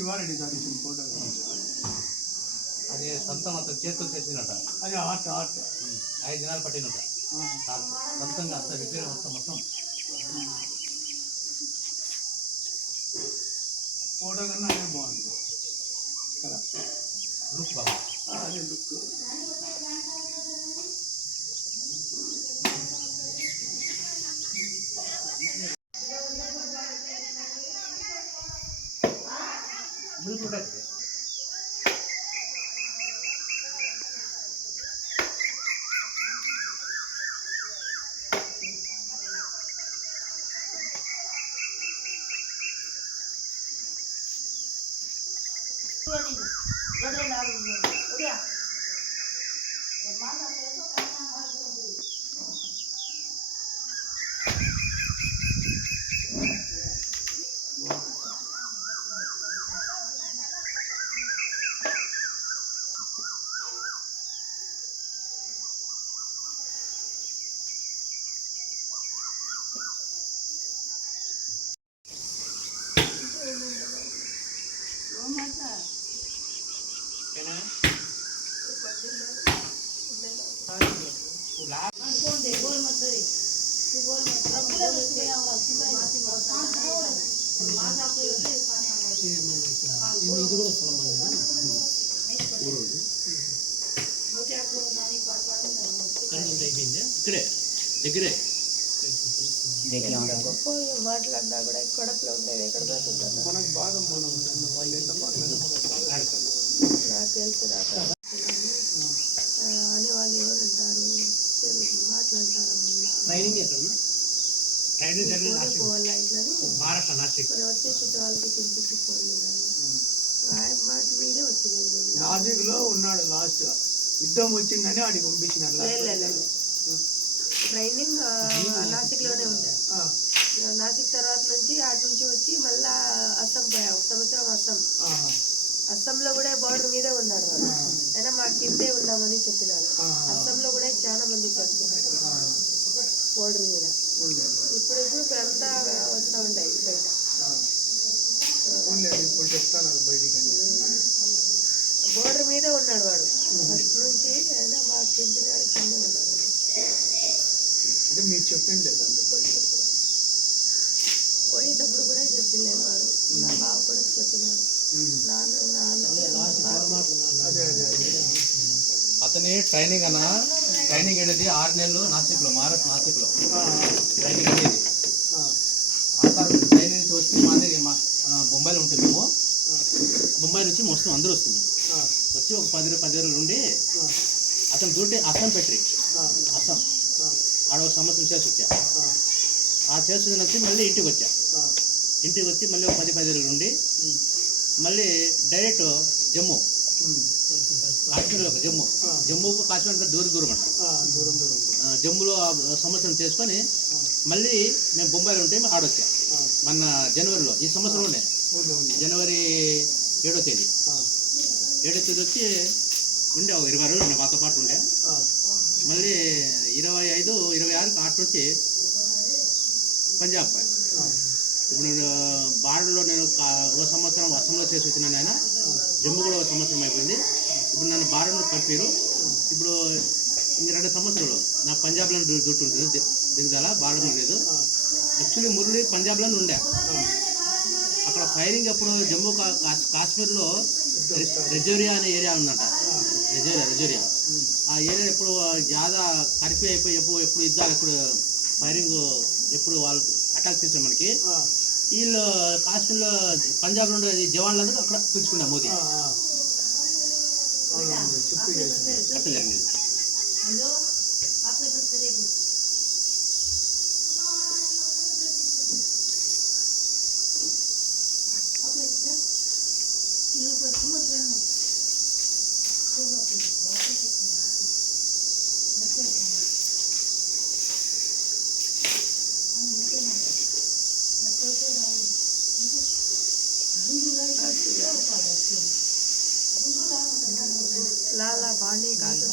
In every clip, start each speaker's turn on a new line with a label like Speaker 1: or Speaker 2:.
Speaker 1: శివారెడ్డి ఇచ్చిన ఫోటో
Speaker 2: అది సొంతం అంత చేతులు చేసినట.
Speaker 1: అది ఆర్ట్ ఆర్ట్.
Speaker 2: ఐదు దినాలు పట్టినట. సొంతంగా అంత విగ్రహం మొత్తం మొత్తం.
Speaker 1: ఫోటో కన్నా అదే బాగుంది. కదా
Speaker 2: లుక్ బాగా
Speaker 1: అదే లుక్
Speaker 2: కూడా ಇದೆ. ఇక్కడే దగ్గరే
Speaker 3: మాట్లాడినా కూడా కడపలో ఉండేది? ఎక్కడ నాకు తెలుసు వాళ్ళు వాళ్ళకి తినిపించుకోండి మాట మీదే వచ్చింది.
Speaker 1: ఉన్నాడు లాస్ట్ యుద్ధం వచ్చిందని ఆడికి పంపించినారు
Speaker 3: ట్రైనింగ్ నాసిక్లోనే ఉండే. నాసిక్ తర్వాత నుంచి అటు నుంచి వచ్చి మళ్ళా అస్సాం పోయా ఒక సంవత్సరం అస్సాం. అస్సాంలో కూడా బార్డర్ మీదే ఉన్నాడు వాడు అయినా మా కిందే ఉన్నామని చెప్పినాడు
Speaker 1: ఆహా,
Speaker 3: అస్సాంలో కూడా చాలా మంది చెప్తున్నారు బార్డర్ మీద. ఇప్పుడు ఇప్పుడు అంతా వస్తూ ఉంటాయి బయట. బోర్డర్ మీద ఉన్నాడు వాడు. ఫస్ట్ నుంచి అయినా మాకు కిందగా కింద ఉన్నాడు.
Speaker 1: అంటే మీకు చెప్పింది లేదు అంత బయట
Speaker 3: పోయేటప్పుడు కూడా చెప్పలేదు వాడు. నా బావ కూడా చెప్పినాడు
Speaker 1: ఉమ్.
Speaker 3: నాన్న నాన్న.
Speaker 1: అదే అదే అదే
Speaker 2: అతని ట్రైనింగ్ అన్న ట్రైనింగ్ వెళ్ళేది ఆరు నెలలు నాసిక్లో మహారాష్ట్ర నాసిక్లో.
Speaker 1: ఆ,
Speaker 2: ట్రైనింగ్ వెళ్ళేది
Speaker 1: ఆ,
Speaker 2: ఆ తర్వాత ట్రైనింగ్ నుంచి వచ్చి మా దగ్గర మా బొంబాయిలో ఉంటుంది మేము బొంబాయి నుంచి వస్తాం అందరూ వస్తున్నాం వచ్చి ఒక పది పది రోజులు ఉండి అతను డ్యూటీ అస్సాం పెట్టి. అస్సాం. ఆడ ఒక సంవత్సరం చేసి వచ్చా.
Speaker 1: ఆ,
Speaker 2: ఆ చేసి వచ్చి మళ్ళీ ఇంటికి వచ్చా. ఇంటికి వచ్చి మళ్ళీ ఒక పది పది రోజులు ఉండి మళ్ళీ డైరెక్ట్ జమ్మూ.
Speaker 1: ఉమ్,
Speaker 2: కాశ్మీర్లో జమ్మూ. జమ్మూకు కాశ్మీర్ అంతా దూరం దూరం అంట.
Speaker 1: దూరం దూరం.
Speaker 2: ఆ, జమ్మూలో సంవత్సరం చేసుకొని మళ్ళీ మేము బొంబాయిలో ఉంటే ఆడొచ్చా
Speaker 1: ఆ,
Speaker 2: మొన్న జనవరిలో ఈ సంవత్సరంలోనే
Speaker 1: ఉంది ఉంది
Speaker 2: జనవరి ఏడో తేదీ. ఏడో తేదీ వచ్చి ఉండే ఒక ఇరవై రోజులు ఉండే మాతో పాటు ఉండే. మళ్ళీ ఇరవై ఐదు ఇరవై ఆరుకి అటు వచ్చి పంజాబ్ ఇప్పుడు నేను బార్డర్లో నేను ఒక సంవత్సరం అస్సాంలో చేసి వచ్చినాను ఆయన. జమ్మూ కూడా ఒక సంవత్సరం అయిపోయింది. ఇప్పుడు నన్ను బార్డర్లో పంపారు. ఇప్పుడు ఇంక రెండు సంవత్సరాలు నాకు పంజాబ్లో డ్యూటీ ఉంటుంది. దిగుదల బార్డర్లో లేదు. యాక్చువల్లీ మురళి పంజాబ్లోనే ఉండే. అక్కడ ఫైరింగ్ అప్పుడు జమ్మూ కాశ్మీర్లో రెజోరియా అనే ఏరియా ఉందంట. రెజోరియా రెజోరియా. ఆ ఏరియా ఎప్పుడు జాదా కర్ఫ్యూ అయిపోయి ఎప్పుడు ఎప్పుడు యుద్ధాలు ఎప్పుడు ఫైరింగ్ ఎప్పుడు వాళ్ళు అటాక్ చేశారు మనకి. వీళ్ళు కాశ్మీర్లో పంజాబ్లో ఉండే జవాన్లందరూ అక్కడ పిలుచుకున్నా మోదీ.
Speaker 1: ఆ, ఆ. అవును, అవును, చెప్పు చేసింది.
Speaker 2: అట్లా జరిగింది
Speaker 3: లాలా బాణీ కాదు.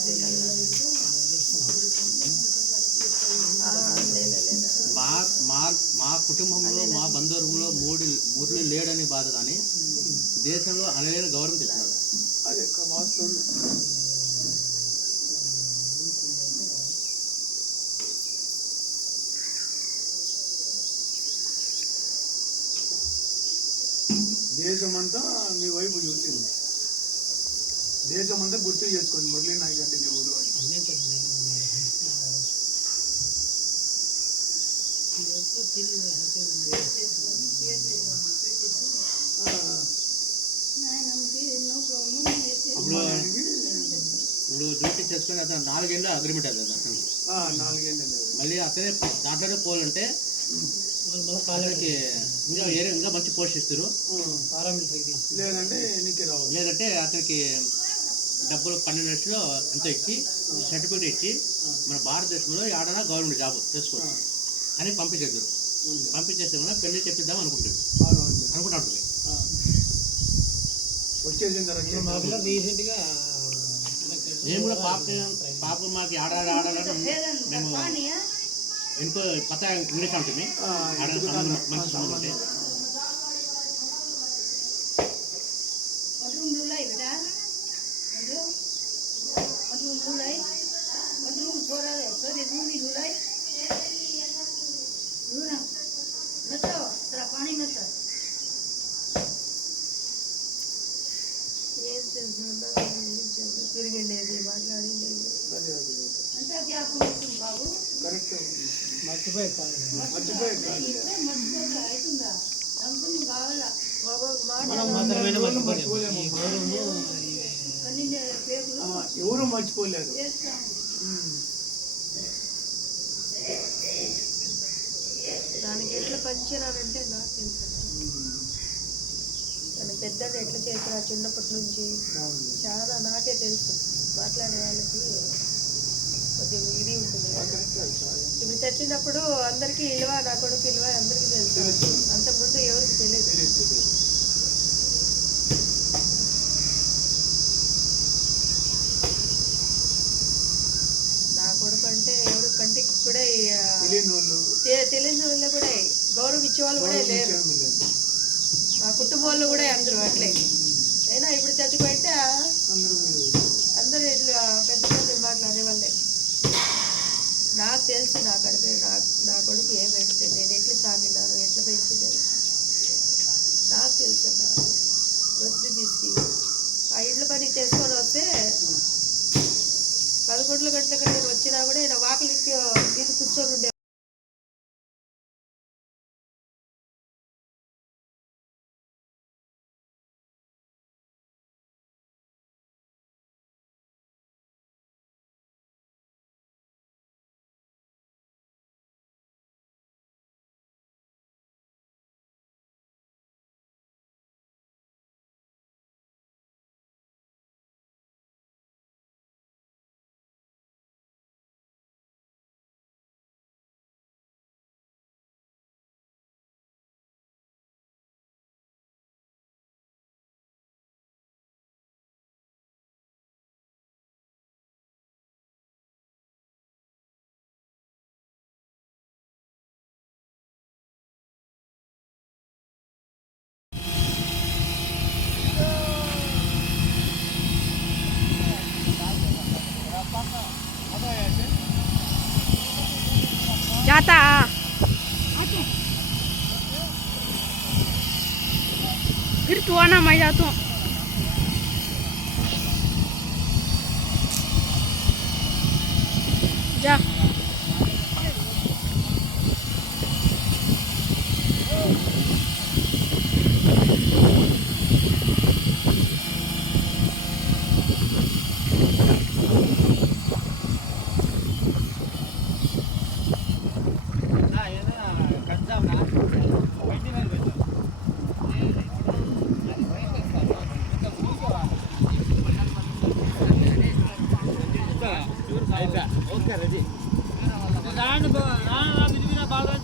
Speaker 2: మా మా మా కుటుంబంలో మా బంధువులో మూడు మూడు లేడని బాధ కానీ దేశంలో అనలేని గౌరవం తెచ్చారు
Speaker 1: అది యొక్క వాస్తవం దేశమంతా మీ వైపు చూసింది దేశమంతా గుర్తు చేసుకుంది మురళీ నాయక్ అంటే ఎవరు అని ఆ,
Speaker 2: ఇప్పుడు డ్యూటీ చేసుకుని అతను నాలుగేళ్ళు అగ్రిమెంట్ అది అతను. మళ్ళీ అతనే దాంట్లోనే అతనికి ఇంకా ఏరే ఇంకా మంచి పోస్ట్ ఇస్తారు.
Speaker 1: లేదంటే
Speaker 2: అతనికి డబ్బులు పన్నెండు లక్షలు ఎంత ఇచ్చి సర్టిఫికేట్ ఇచ్చి మన భారతదేశంలో ఏడైనా గవర్నమెంట్ జాబ్ చేసుకోవచ్చు అని పంపించేద్దరు. పంపించేస్తే వల్ల పెళ్ళి చెప్పిద్దాం అనుకుంటుంది. అనుకుంటా ఉంటుంది.
Speaker 1: వచ్చేసిన తర్వాత
Speaker 4: రీసెంట్గా
Speaker 2: మేము కూడా పాప పాప మాకు ఆడ ఆడ మేము ఇంకో కొత్త ఇంగ్లీష్ ఉంటుంది ఆడ మంచి సంబంధం ఉంటే
Speaker 3: बेटा చేస్తాం
Speaker 1: ఉమ్.
Speaker 3: దానికి ఎట్లా పంచినారంటే నాకు తెలుసు తన పెద్దలు ఎట్లా చేసినా చిన్నప్పటి నుంచి. చాలా నాకే తెలుసు మాట్లాడే వాళ్ళకి కొద్దిగా ఇది ఉంటుంది. ఇప్పుడు చచ్చినప్పుడు అందరికీ ఇలువ నా కొడుకు ఇలువ అందరికీ తెలుసు. అంతకుముందు ఎవరికి తెలియదు. నా కొడుకు అంటే ఎవరు కంటికి కూడా
Speaker 1: తెలియని వాళ్ళు
Speaker 3: కూడా గౌరవం ఇచ్చే వాళ్ళు కూడా లేరు
Speaker 1: ఇచ్చేవాళ్ళు.
Speaker 3: మా కుటుంబం వాళ్ళు కూడా అందరూ అట్లే అయినా ఇప్పుడు చచ్చిపోయింటే
Speaker 1: అందరూ
Speaker 3: ఇట్లా పెద్ద పెద్ద మాట్లాడే వాళ్ళే తెలుసు నా కడుపు నా నా కొడుకు పెడితే నేను ఎట్లా సాగినాను ఎట్లా పెంచినాను నాకు తెలుసు అన్న. వద్దు తీసుకి ఆ ఇండ్ల పని చేసుకొని వస్తే పదకొండు గంటలకు నేను వచ్చినా కూడా ఆయన వాకిలికి మీద కూర్చొని ఉండే
Speaker 5: தாத்தா இருட்டு ஓனா மழையாத்தும் ஜா అయిపోయా ఓకే రజీ రాను రాను బిజీ బాగా